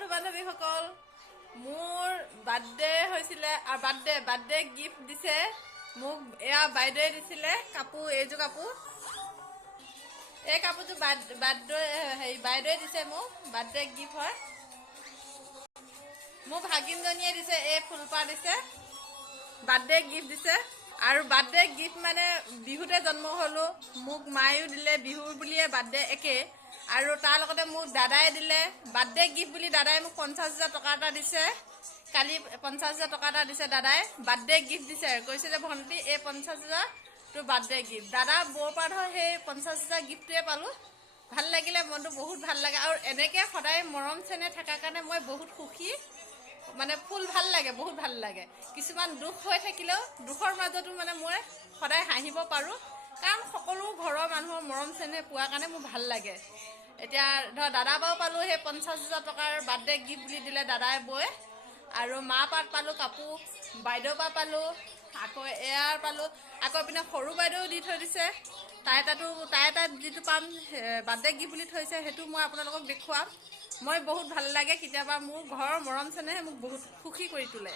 বন্ধু বান্ধৱীসকল মোৰ বাৰ্থডে হৈছিলে আৰু বাৰ্থডে গিফ্ট দিছে মোক এয়া বাইদেৱে দিছিলে কাপোৰ এইযোৰ কাপোৰ এই কাপোৰটো বাইদেৱে দিছে মোক বাৰ্থডে গিফ্ট হয় মোক ভাগিনজনীয়ে দিছে এই ফুলপাহ দিছে বাৰ্থডে গিফ্ট দিছে আৰু বাৰ্থডে গিফ্ট মানে বিহুতে জন্ম হ'লো মোক মায়েও দিলে বিহু বুলিয়ে বাৰ্থডে একে আৰু তাৰ লগতে মোক দাদাই দিলে বাৰ্থডে গিফ্ট বুলি দাদাই মোক 50,000 টকা এটা দিছে কালি 50,000 টকা এটা দিছে দাদাই বাৰ্থডে গিফ্ট দিছে কৈছে যে ভণ্টি এই 50,000 তোৰ বাৰ্থডে গিফ্ট দাদা বৰ পৰা ধৰ সেই 50,000 গিফ্টটোৱে পালোঁ ভাল লাগিলে মনটো বহুত ভাল লাগে আৰু এনেকৈ সদায় মৰম চেনেহ থকাৰ কাৰণে মই বহুত সুখী মানে ফুল ভাল লাগে বহুত ভাল লাগে কিছুমান দুখ হৈ থাকিলেও দুখৰ মাজতো মানে মই সদায় হাঁহিব পাৰোঁ কাৰণ সকলো ঘৰৰ মানুহৰ মৰম চেনেহ পোৱাৰ কাৰণে মোৰ ভাল লাগে এতিয়া ধৰ দাদা বাৰু পালোঁ সেই 50,000 টকাৰ বাৰ্থডে গিফ্ট বুলি দিলে দাদাই বৈ আৰু মা পাত পালোঁ কাপোৰ বাইদেউৰ পৰা পালোঁ আকৌ এয়াৰ পালোঁ আকৌ পিনে সৰু বাইদেউ দি থৈ দিছে তাই তাত যিটো পাম বাৰ্থডে গিফ্ট বুলি থৈছে সেইটো মই আপোনালোকক দেখুৱাম মই বহুত ভাল লাগে কেতিয়াবা মোৰ ঘৰৰ মৰম চেনেহে মোক বহুত সুখী কৰি তোলে